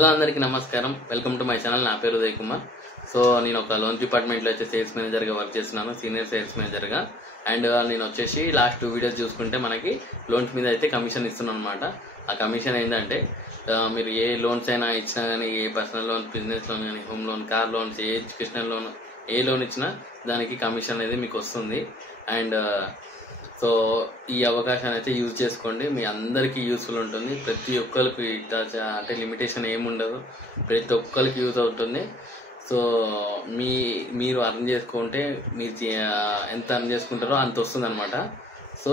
Hello అందరికీ నమస్కారం. Welcome to my channel. నా పేరు ఉదయ్ కుమార్. సో నేను ఒక లోన్ డిపార్ట్మెంట్లో అయితే సేల్స్ మేనేజర్గా వర్క్ చేస్తున్నాను, సీనియర్ సేల్స్ మేనేజర్గా. అండ్ నేను వచ్చేసి లాస్ట్ 2 వీడియోస్ చూసుకుంటే మనకి లోన్స్ మీద అయితే కమిషన్ ఇస్తున్నాను అనమాట. ఆ కమిషన్ ఏంటంటే మీరు ఏ లోన్స్ అయినా ఇచ్చినా కానీ, ఏ పర్సనల్ లోన్, బిజినెస్ లోన్ కానీ, హోమ్ లోన్, కార్ లోన్స్, ఏ ఎడ్యుకేషనల్ లోన్, ఏ లోన్ ఇచ్చినా దానికి కమిషన్ అనేది మీకు వస్తుంది. అండ్ సో ఈ అవకాశాన్ని అయితే యూజ్ చేసుకోండి, మీ అందరికీ యూస్ఫుల్ ఉంటుంది. ప్రతి ఒక్కరికి అంటే లిమిటేషన్ ఏముండదు, ప్రతి ఒక్కరికి యూజ్ అవుతుంది. సో మీరు అర్న్ చేసుకుంటే మీరు ఎంత అర్న్ చేసుకుంటారో అంత వస్తుంది అనమాట. సో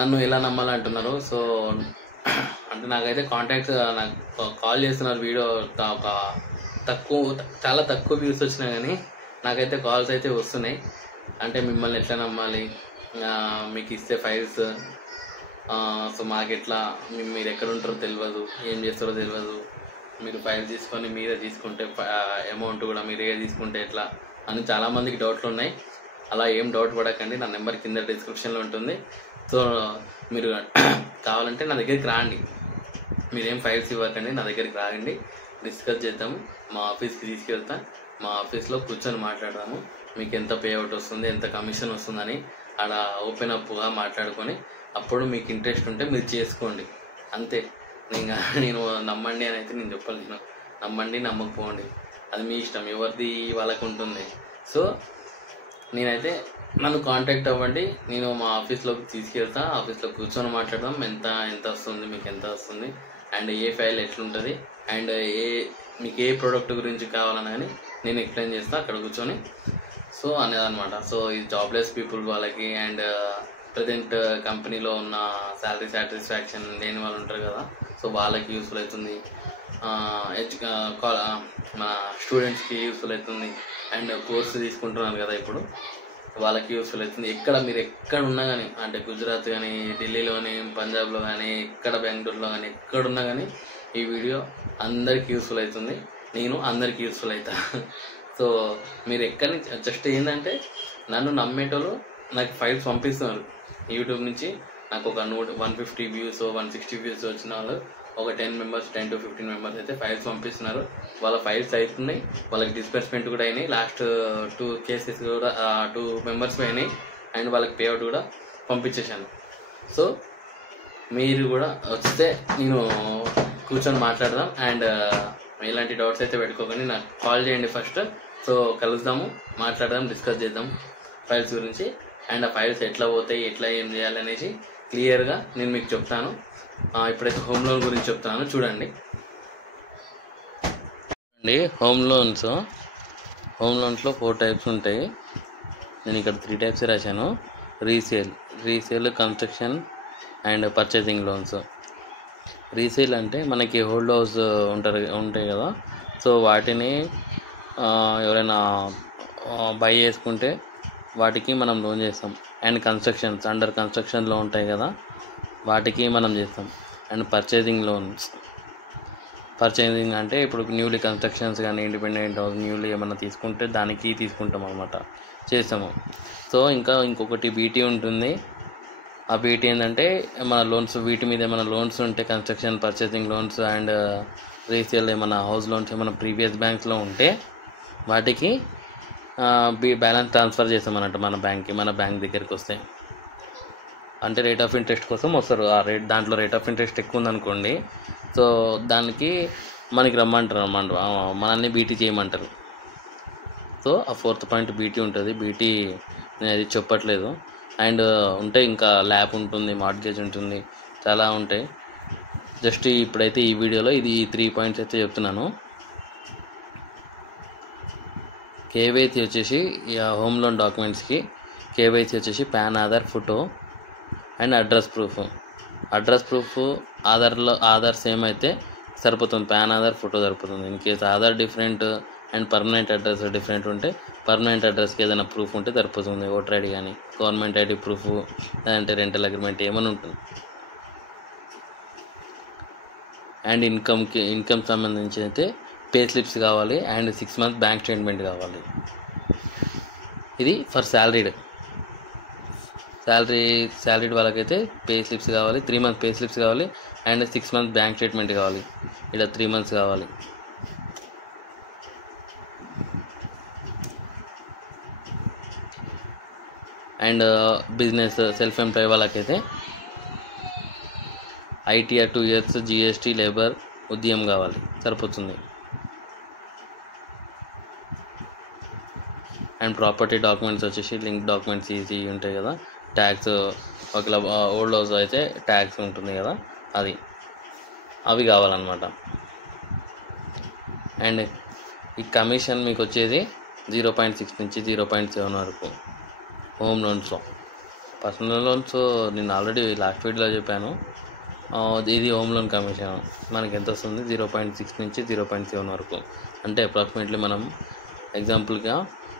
నన్ను ఎలా నమ్మాలంటున్నారు? సో అంటే నాకైతే కాంటాక్ట్స్ నాకు కాల్ చేస్తున్నారు. వీడియో ఒక చాలా తక్కువ వ్యూస్ వచ్చినా కానీ నాకైతే కాల్స్ అయితే వస్తున్నాయి. అంటే మిమ్మల్ని ఎట్లా నమ్మాలి, మీకు ఇస్తే ఫైల్స్, సో మాకు ఎట్లా, మీరు ఎక్కడ ఉంటారో తెలియదు, ఏం చేస్తారో తెలియదు, మీరు ఫైల్ తీసుకొని మీరే తీసుకుంటే అమౌంట్ కూడా మీరే తీసుకుంటే ఎట్లా అని చాలామందికి డౌట్లు ఉన్నాయి. అలా ఏం డౌట్ పడకండి, నా నెంబర్ కింద డిస్క్రిప్షన్లో ఉంటుంది. సో మీరు కావాలంటే నా దగ్గరికి రాండి, మీరేం ఫైల్స్ ఇవ్వకండి, నా దగ్గరికి రాండి, డిస్కస్ చేద్దాము. మా ఆఫీస్కి తీసుకెళ్తా, మా ఆఫీస్లో కూర్చొని మాట్లాడదాము. మీకు ఎంత పే అవుట్ వస్తుంది, ఎంత కమిషన్ వస్తుందని ఆడ ఓపెన్ అప్గా మాట్లాడుకొని అప్పుడు మీకు ఇంట్రెస్ట్ ఉంటే మీరు చేసుకోండి, అంతే. నేను నమ్మండి అని అయితే నేను చెప్పలేను. నమ్మండి, నమ్మకపోండి, అది మీ ఇష్టం, ఎవరిది వాళ్ళకు ఉంటుంది. సో నేనైతే నన్ను కాంటాక్ట్ అవ్వండి, నేను మా ఆఫీస్లోకి తీసుకెళ్తా, ఆఫీస్లో కూర్చొని మాట్లాడదాం. ఎంత వస్తుంది, మీకు ఎంత వస్తుంది, అండ్ ఏ ఫైల్ ఎట్లుంటుంది, అండ్ మీకు ఏ ప్రోడక్ట్ గురించి కావాలని కానీ నేను ఎక్స్ప్లెయిన్ చేస్తాను అక్కడ కూర్చొని. సో అనేదన్నమాట. సో ఈ జాబ్లెస్ పీపుల్ వాళ్ళకి, అండ్ ప్రజెంట్ కంపెనీలో ఉన్న శాలరీ సాటిస్ఫాక్షన్ లేని వాళ్ళు ఉంటారు కదా, సో వాళ్ళకి యూస్ఫుల్ అవుతుంది. మన స్టూడెంట్స్కి యూస్ఫుల్ అవుతుంది. అండ్ కోర్సు తీసుకుంటున్నారు కదా ఇప్పుడు, వాళ్ళకి యూస్ఫుల్ అవుతుంది. మీరు ఎక్కడ ఉన్నా కానీ, అంటే గుజరాత్ కానీ, ఢిల్లీలోని, పంజాబ్లో కానీ, ఎక్కడ బెంగళూరులో కానీ, ఎక్కడున్నా కానీ ఈ వీడియో అందరికి యూస్ఫుల్ అవుతుంది. నేను అందరికి యూస్ఫుల్ అవుతా. సో మీరు ఎక్కడి నుంచి జస్ట్ ఏంటంటే నన్ను నమ్మేటోళ్ళు నాకు ఫైల్స్ పంపిస్తున్నారు యూట్యూబ్ నుంచి. నాకు ఒక 150 వ్యూస్, 160 వ్యూస్ వచ్చిన వాళ్ళు ఒక 10 to 15 మెంబర్స్ అయితే ఫైల్స్ పంపిస్తున్నారు. వాళ్ళ ఫైల్స్ అవుతున్నాయి, వాళ్ళకి డిస్బర్స్మెంట్ కూడా అయినాయి. లాస్ట్ 2 కేసెస్ కూడా 2 మెంబర్స్ అయినాయి, అండ్ వాళ్ళకి పేఅవుట్ కూడా పంపించేశాను. సో మీరు కూడా వస్తే నేను కూర్చొని మాట్లాడదాం. అండ్ ఎలాంటి డౌట్స్ అయితే పెట్టుకోకండి, నాకు కాల్ చేయండి ఫస్ట్. సో కలుద్దాము, మాట్లాడదాం, డిస్కస్ చేద్దాం ఫైల్స్ గురించి. అండ్ ఆ ఫైల్స్ ఎట్లా పోతాయి, ఎట్లా ఏం చేయాలనేసి క్లియర్గా నేను మీకు చెప్తాను. ఇప్పుడైతే హోమ్ లోన్ గురించి చెప్తాను, చూడండి. హోమ్ లోన్స్లో 4 టైప్స్ ఉంటాయి. నేను ఇక్కడ 3 టైప్స్ రాశాను. Resale, construction and purchasing loans. Resale అంటే మనకి హోల్డ్ హౌస్ ఉంటాయి కదా, సో వాటిని ఎవరైనా బై చేసుకుంటే వాటికి మనం లోన్ చేస్తాం. అండ్ కన్స్ట్రక్షన్స్, అండర్ కన్స్ట్రక్షన్లో ఉంటాయి కదా, వాటికి మనం చేస్తాం. అండ్ పర్చేసింగ్ అంటే ఇప్పుడు న్యూలీ కన్స్ట్రక్షన్స్ కానీ, ఇండిపెండెంట్ హౌస్ న్యూలీ ఏమైనా తీసుకుంటే దానికి తీసుకుంటాం అనమాట, చేస్తాము. సో ఇంకొకటి బీటీ ఉంటుంది. ఆ బీటీ ఏంటంటే మన లోన్స్, వీటి మీద ఏమైనా లోన్స్ ఉంటే, construction, purchasing loans and resale ఏమైనా హౌస్ లోన్స్ ఏమైనా ప్రీవియస్ బ్యాంక్స్లో ఉంటే వాటికి బ్యాలెన్స్ ట్రాన్స్ఫర్ చేస్తాం అన్నట్టు మన బ్యాంక్ దగ్గరికి వస్తాయి. అంటే రేట్ ఆఫ్ ఇంట్రెస్ట్ కోసం వస్తారు. దాంట్లో రేట్ ఆఫ్ ఇంట్రెస్ట్ ఎక్కువ ఉందనుకోండి, సో దానికి మనకి రమ్మంటారు అన్నమాట, మనల్ని బీటీ చేయమంటారు. సో ఆ 4th పాయింట్ బీటీ ఉంటుంది. బీటీ నేను అది చెప్పట్లేదు. అండ్ ఉంటాయి, ఇంకా ల్యాబ్ ఉంటుంది, మార్ట్గేజ్ ఉంటుంది, చాలా ఉంటాయి. జస్ట్ ఇప్పుడైతే ఈ వీడియోలో ఈ 3 పాయింట్స్ అయితే చెప్తున్నాను. కేవైసీ వచ్చేసి హోమ్ లోన్ డాక్యుమెంట్స్కి కేవైసీ వచ్చేసి pan, Aadhaar, photo and address proof. Aadhaar same అయితే సరిపోతుంది, పాన్, ఆధార్, ఫోటో సరిపోతుంది. In case Aadhaar different and permanent address different ఉంటే పర్మనెంట్ అడ్రస్కి ఏదైనా ప్రూఫ్ ఉంటే సరిపోతుంది. ఓటర్ ఐడి కానీ, గవర్నమెంట్ ఐడి ప్రూఫ్, లేదంటే రెంటల్ అగ్రిమెంట్ ఏమైనా ఉంటుంది. అండ్ ఇన్కమ్ సంబంధించి అయితే పే స్లిప్స్ కావాలి, అండ్ 6 months బ్యాంక్ స్టేట్మెంట్ కావాలి. ఇది ఫర్ శాలరీడ్. శాలరీడ్ వాళ్ళకైతే పే స్లిప్స్ కావాలి, 3 months పే స్లిప్స్ కావాలి, అండ్ 6 months బ్యాంక్ స్టేట్మెంట్ కావాలి. ఇలా 3 months కావాలి. అండ్ బిజినెస్ సెల్ఫ్ ఎంప్లాయ్ వాళ్ళకైతే ITR 2 years, GST, లేబర్, ఉద్యమం కావాలి, సరిపోతుంది. అండ్ ప్రాపర్టీ డాక్యుమెంట్స్ వచ్చేసి లింక్ డాక్యుమెంట్స్ ఈజీ ఉంటాయి కదా, ట్యాక్స్ ఒకవేళ ఓల్డ్ హౌస్ అయితే ట్యాక్స్ ఉంటుంది కదా, అవి కావాలన్నమాట. అండ్ ఈ కమిషన్ మీకు వచ్చేది 0.6 నుంచి 0.7 వరకు హోమ్ లోన్స్లో. పర్సనల్ లోన్స్ నేను ఆల్రెడీ లాస్ట్ వీడియోలో చెప్పాను. ఇది హోమ్ లోన్ కమిషన్ మనకి ఎంత వస్తుంది, 0.6 నుంచి 0.7 వరకు. అంటే అప్రాక్సిమేట్లీ మనం ఎగ్జాంపుల్గా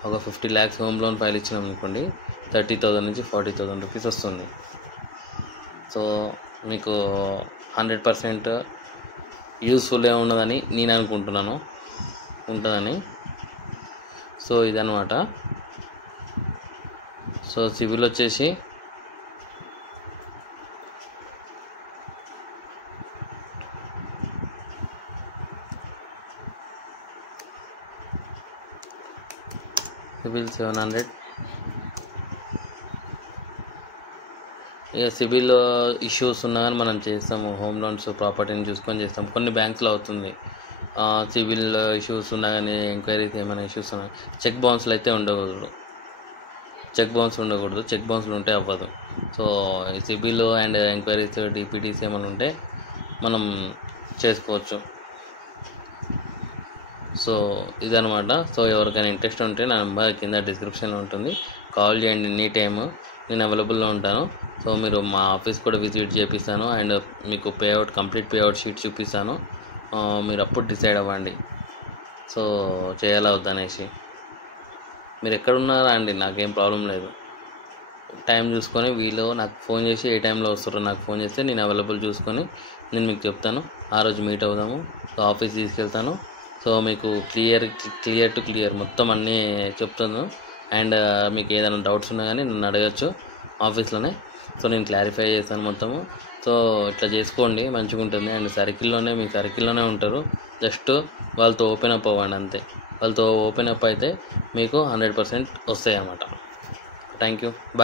ఒక 50 lakhs హోమ్ లోన్ ఫైల్ ఇచ్చినాం అనుకోండి, 30,000 నుంచి 40,000 రూపీస్ వస్తుంది. సో మీకు 100% యూస్ఫుల్గా ఉన్నదని నేను అనుకుంటున్నాను, ఉంటుందని. సో ఇదన్నమాట. సో సిబిల్ వచ్చేసి సిబిల్ 700. ఇక సిబిల్ ఇష్యూస్ ఉన్నా కానీ మనం చేస్తాము, హోమ్ లోన్స్ ప్రాపర్టీని చూసుకొని చేస్తాం. కొన్ని బ్యాంక్స్లో అవుతుంది సిబిల్ ఇష్యూస్ ఉన్నా కానీ, ఎంక్వైరీస్ ఏమైనా ఇష్యూస్ ఉన్నా చెక్ బౌన్స్లు అయితే ఉండకూడదు. చెక్ బౌన్స్లు ఉంటే అవ్వదు. సో ఈ సిబిల్ అండ్ ఎంక్వైరీస్, DPTs ఏమైనా ఉంటే మనం చేసుకోవచ్చు. సో ఇదనమాట. సో ఎవరికైనా ఇంట్రెస్ట్ ఉంటే నా నెంబర్ కింద డిస్క్రిప్షన్లో ఉంటుంది, కాల్ చేయండి. ఎనీ టైమ్ నేను అవైలబుల్లో ఉంటాను. సో మీరు మా ఆఫీస్ కూడా విజిట్ చేపిస్తాను, అండ్ మీకు కంప్లీట్ పేఅవుట్ షీట్ చూపిస్తాను. మీరు అప్పుడు డిసైడ్ అవ్వండి సో చేయాలా వద్దనేసి. మీరు ఎక్కడున్నారా అండి, నాకేం ప్రాబ్లం లేదు. టైం చూసుకొని వీళ్ళు నాకు ఫోన్ చేసి ఏ టైంలో వస్తారో నాకు ఫోన్ చేస్తే నేను అవైలబుల్ చూసుకొని నేను మీకు చెప్తాను. ఆ రోజు మీట్ అవుదాము. సో ఆఫీస్ తీసుకెళ్తాను. సో మీకు క్లియర్ టు క్లియర్ మొత్తం అన్నీ చెప్తాను. అండ్ మీకు ఏదైనా డౌట్స్ ఉన్నా కానీ నన్ను అడగచ్చు ఆఫీస్లోనే. సో నేను క్లారిఫై చేస్తాను మొత్తము. సో ఇట్లా చేసుకోండి, మంచిగా ఉంటుంది. అండ్ మీ సర్కిల్లోనే ఉంటారు. జస్ట్ వాళ్ళతో ఓపెన్ అప్ అవ్వండి అంతే. వాళ్ళతో ఓపెన్ అప్ అయితే మీకు 100% వస్తాయి అన్నమాట. Thank you, bye.